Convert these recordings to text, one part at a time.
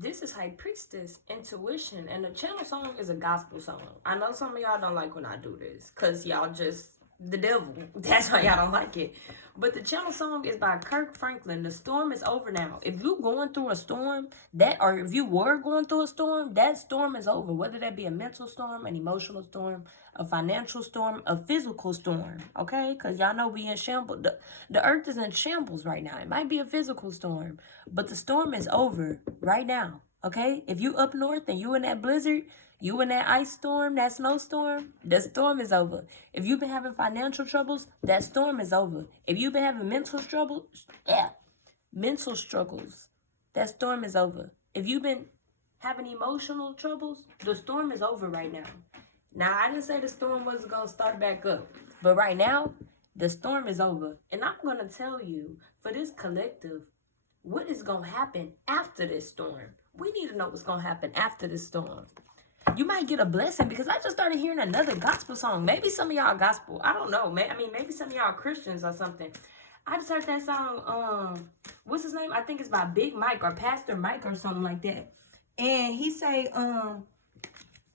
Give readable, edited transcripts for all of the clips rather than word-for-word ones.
This is High Priestess Intuition, and the channel song is a gospel song. I know some of y'all don't like when I do this, because y'all just the devil. That's why y'all don't like it. But the channel song is by Kirk Franklin. The storm is over now. If you going through a storm, or if you were going through a storm, that storm is over. Whether that be a mental storm, an emotional storm, a financial storm, a physical storm, okay? Because y'all know we in shambles. The earth is in shambles right now. It might be a physical storm, but the storm is over right now, okay? If you up north and you in that blizzard, you in that ice storm, that snowstorm, the storm is over. If you've been having financial troubles, that storm is over. If you've been having mental struggles, that storm is over. If you've been having emotional troubles, the storm is over right now. Now, I didn't say the storm wasn't going to start back up, but right now, the storm is over. And I'm going to tell you, for this collective, what is going to happen after this storm. We need to know what's going to happen after this storm. You might get a blessing, because I just started hearing another gospel song. Maybe some of y'all gospel. I don't know. Maybe some of y'all Christians or something. I just heard that song, what's his name? I think it's by Big Mike or Pastor Mike or something like that. And he say,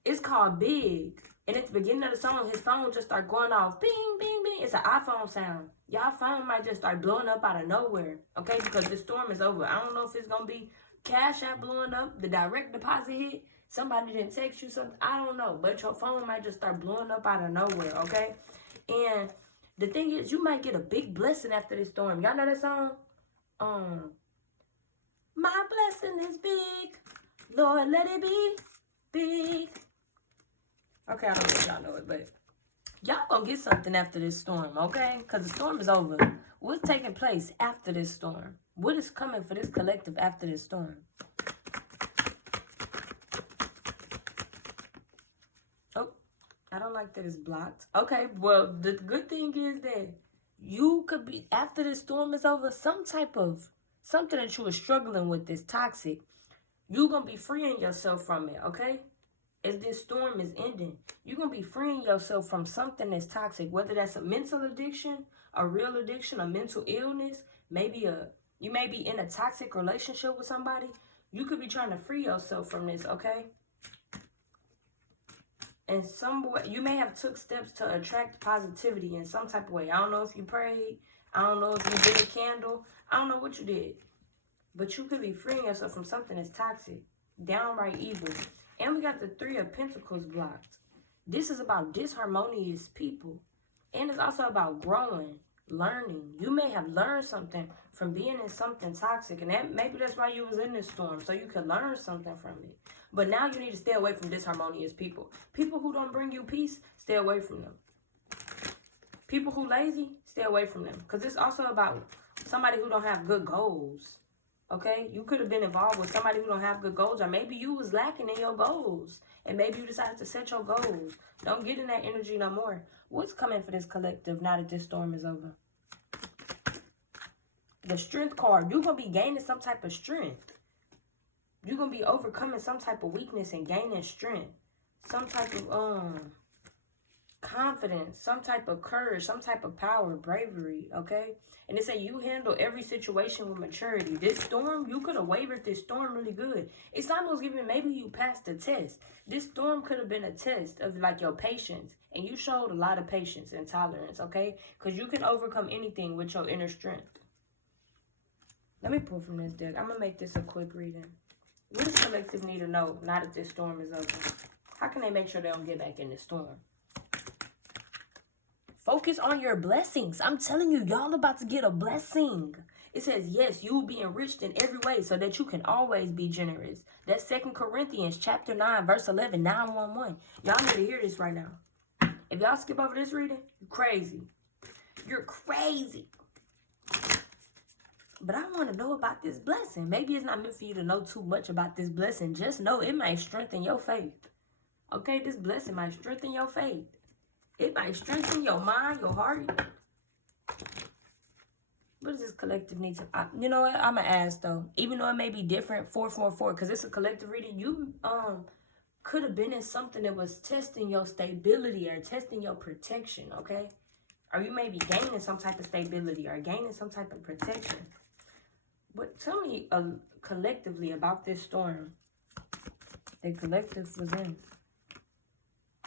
it's called Big. And at the beginning of the song, his phone just start going off. Bing, bing, bing. It's an iPhone sound. Y'all phone might just start blowing up out of nowhere. Okay? Because the storm is over. I don't know if it's going to be Cash App blowing up, the direct deposit hit. Somebody didn't text you something. I don't know. But your phone might just start blowing up out of nowhere. Okay? And the thing is, you might get a big blessing after this storm. Y'all know that song? My blessing is big. Lord, let it be big. Okay, I don't know if y'all know it, but y'all gonna get something after this storm, okay? Because the storm is over. What's taking place after this storm? What is coming for this collective after this storm? Oh, I don't like that it's blocked. Okay, well, the good thing is that you could be, after this storm is over, something that you were struggling with is toxic. You're gonna be freeing yourself from it, okay? As this storm is ending, you're going to be freeing yourself from something that's toxic, whether that's a mental addiction, a real addiction, a mental illness, you may be in a toxic relationship with somebody. You could be trying to free yourself from this, okay? And some way, you may have took steps to attract positivity in some type of way. I don't know if you prayed. I don't know if you did a candle. I don't know what you did. But you could be freeing yourself from something that's toxic, downright evil. And we got the Three of Pentacles blocked. This is about disharmonious people. And it's also about growing, learning. You may have learned something from being in something toxic. And maybe that's why you was in this storm. So you could learn something from it. But now you need to stay away from disharmonious people. People who don't bring you peace, stay away from them. People who lazy, stay away from them. Because it's also about somebody who don't have good goals. Okay, you could have been involved with somebody who don't have good goals, or maybe you was lacking in your goals, and maybe you decided to set your goals. Don't get in that energy no more. What's coming for this collective now that this storm is over? The Strength card. You're going to be gaining some type of strength. You're going to be overcoming some type of weakness and gaining strength. Some type of confidence, some type of courage, some type of power, bravery, okay? And they say you handle every situation with maturity. This storm, you could have wavered this storm really good. It's almost giving maybe you passed the test. This storm could have been a test of like your patience. And you showed a lot of patience and tolerance, okay? Because you can overcome anything with your inner strength. Let me pull from this deck. I'm going to make this a quick reading. What does collective need to know now that this storm is over? How can they make sure they don't get back in this storm? Focus on your blessings. I'm telling you, y'all about to get a blessing. It says, yes, you will be enriched in every way so that you can always be generous. That's 2 Corinthians chapter 9, verse 11, 911. Y'all need to hear this right now. If y'all skip over this reading, you're crazy. You're crazy. But I want to know about this blessing. Maybe it's not meant for you to know too much about this blessing. Just know it might strengthen your faith. Okay, this blessing might strengthen your faith. It might strengthen your mind, your heart. What does this collective need to... you know what? I'm going to ask, though. Even though it may be different, 444, because it's a collective reading, you could have been in something that was testing your stability or testing your protection, okay? Or you may be gaining some type of stability or gaining some type of protection. But tell me collectively about this storm the collective was in.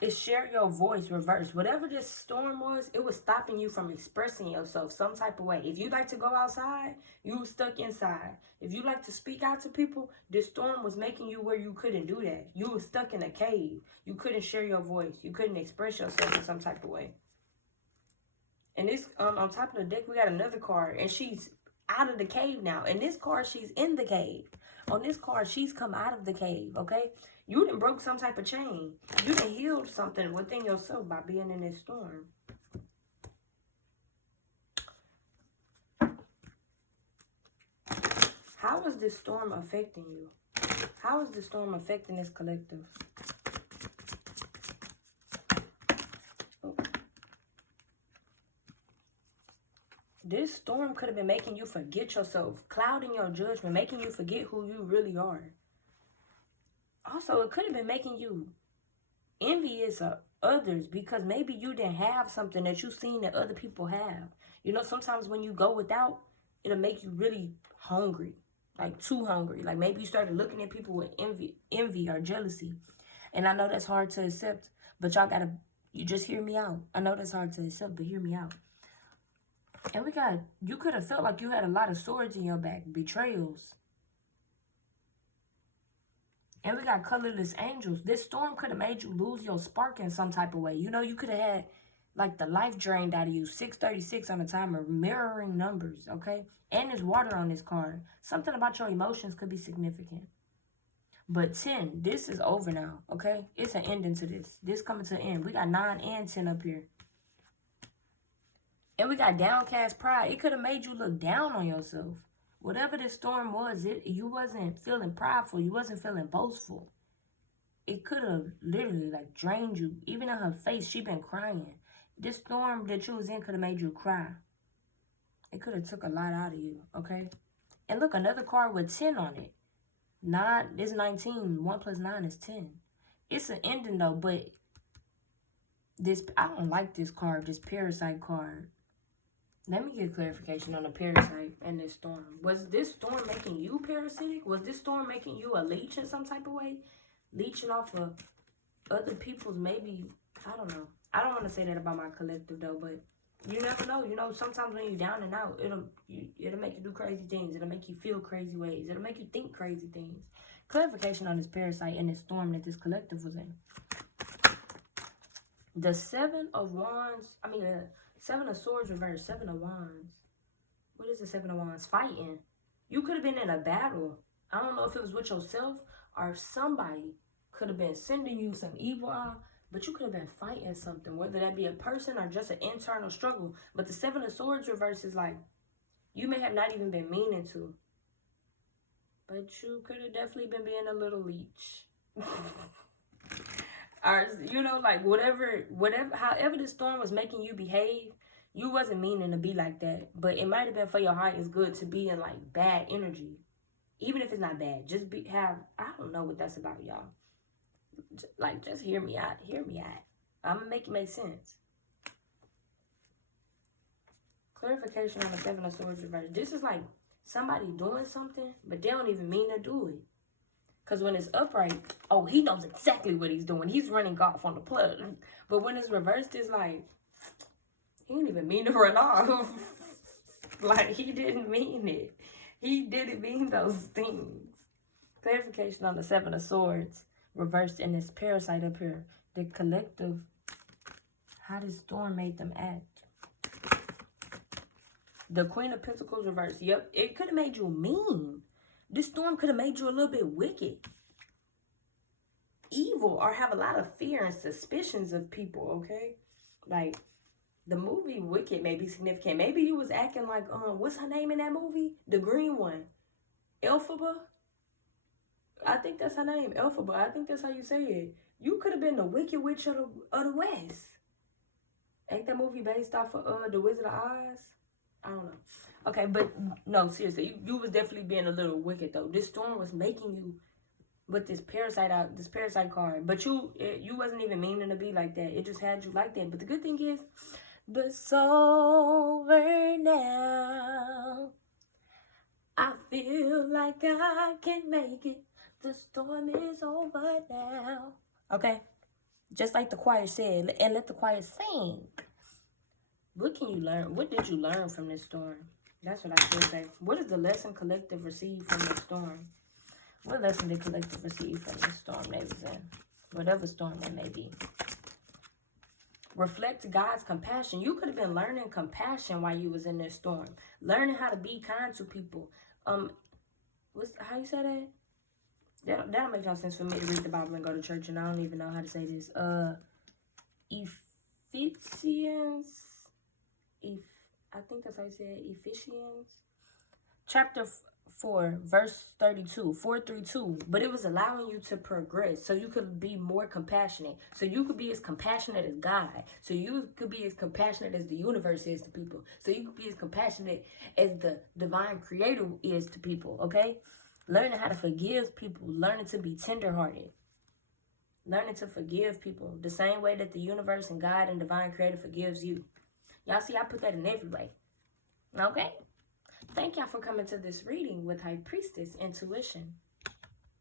It's share your voice reverse. Whatever this storm was, it was stopping you from expressing yourself some type of way. If you like to go outside, you were stuck inside. If you like to speak out to people, this storm was making you where you couldn't do that. You were stuck in a cave. You couldn't share your voice. You couldn't express yourself in some type of way. And this on top of the deck, we got another card, and she's out of the cave now. In this card, she's in the cave. On this card, she's come out of the cave, okay? You done broke some type of chain. You done healed something within yourself by being in this storm. How is this storm affecting you? How is this storm affecting this collective? This storm could have been making you forget yourself, clouding your judgment, making you forget who you really are. Also, it could have been making you envious of others because maybe you didn't have something that you seen that other people have. You know, sometimes when you go without, it'll make you really hungry, like too hungry. Like maybe you started looking at people with envy or jealousy. And I know that's hard to accept, but you just hear me out. I know that's hard to accept, but hear me out. And you could have felt like you had a lot of swords in your back, betrayals. And we got colorless angels. This storm could have made you lose your spark in some type of way. You know, you could have had like the life drained out of you. 636 on the timer, mirroring numbers, okay? And there's water on this card. Something about your emotions could be significant. But 10, this is over now, okay? It's an ending to this. This coming to an end. We got 9 and 10 up here. And we got downcast pride. It could have made you look down on yourself. Whatever this storm was, you wasn't feeling prideful. You wasn't feeling boastful. It could have literally like drained you. Even in her face, she been crying. This storm that you was in could have made you cry. It could have took a lot out of you, okay? And look, another card with 10 on it. 9, this 19. 1 plus 9 is 10. It's an ending though, but I don't like this card, this parasite card. Let me get clarification on the parasite and this storm. Was this storm making you parasitic? Was this storm making you a leech in some type of way? Leeching off of other people's maybe, I don't know. I don't want to say that about my collective though, but you never know. You know, sometimes when you're down and out, it'll make you do crazy things. It'll make you feel crazy ways. It'll make you think crazy things. Clarification on this parasite and this storm that this collective was in. The 7 of Wands, Seven of Swords reverse, 7 of Wands. What is the 7 of Wands? Fighting. You could have been in a battle. I don't know if it was with yourself or if somebody could have been sending you some evil eye, but you could have been fighting something, whether that be a person or just an internal struggle. But the 7 of Swords reverse is like, you may have not even been meaning to, but you could have definitely been being a little leech. Or, you know, like however the storm was making you behave, you wasn't meaning to be like that. But it might have been for your highest good to be in like bad energy. Even if it's not bad, just I don't know what that's about, y'all. Just hear me out. Hear me out. I'm going to make it make sense. Clarification on the 7 of Swords reverse. This is like somebody doing something, but they don't even mean to do it. Because when it's upright, oh, he knows exactly what he's doing. He's running off on the plug. But when it's reversed, it's like, he didn't even mean to run off. Like, he didn't mean it. He didn't mean those things. Clarification on the 7 of Swords reversed in this parasite up here. The collective, how this storm made them act. The Queen of Pentacles reversed. Yep, it could have made you mean. This storm could have made you a little bit wicked, evil, or have a lot of fear and suspicions of people, okay? Like, the movie Wicked may be significant. Maybe you was acting like, what's her name in that movie? The green one. Elphaba? I think that's her name, Elphaba. I think that's how you say it. You could have been the Wicked Witch of the West. Ain't that movie based off of The Wizard of Oz? I don't know. Okay, but no, seriously, you was definitely being a little wicked though. This storm was making you with this parasite card, but you wasn't even meaning to be like that. It just had you like that. But the good thing is, but it's over now. I feel like I can make it. The storm is over now. Okay? Just like the choir said, and let the choir sing. What can you learn? What did you learn from this storm? That's what I should say. What is the lesson collective received from the storm? What lesson did collective receive from the storm they was in? Whatever storm that may be. Reflect God's compassion. You could have been learning compassion while you was in this storm. Learning how to be kind to people. How you say that? That'll make no sense for me to read the Bible and go to church, and I don't even know how to say this. Ephesians. I think that's how you say it. Ephesians. Chapter 4, verse 32. 4:32. But it was allowing you to progress so you could be more compassionate. So you could be as compassionate as God. So you could be as compassionate as the universe is to people. So you could be as compassionate as the divine creator is to people. Okay? Learning how to forgive people. Learning to be tenderhearted. Learning to forgive people. The same way that the universe and God and divine creator forgives you. Y'all see, I put that in every way. Okay? Thank y'all for coming to this reading with High Priestess Intuition.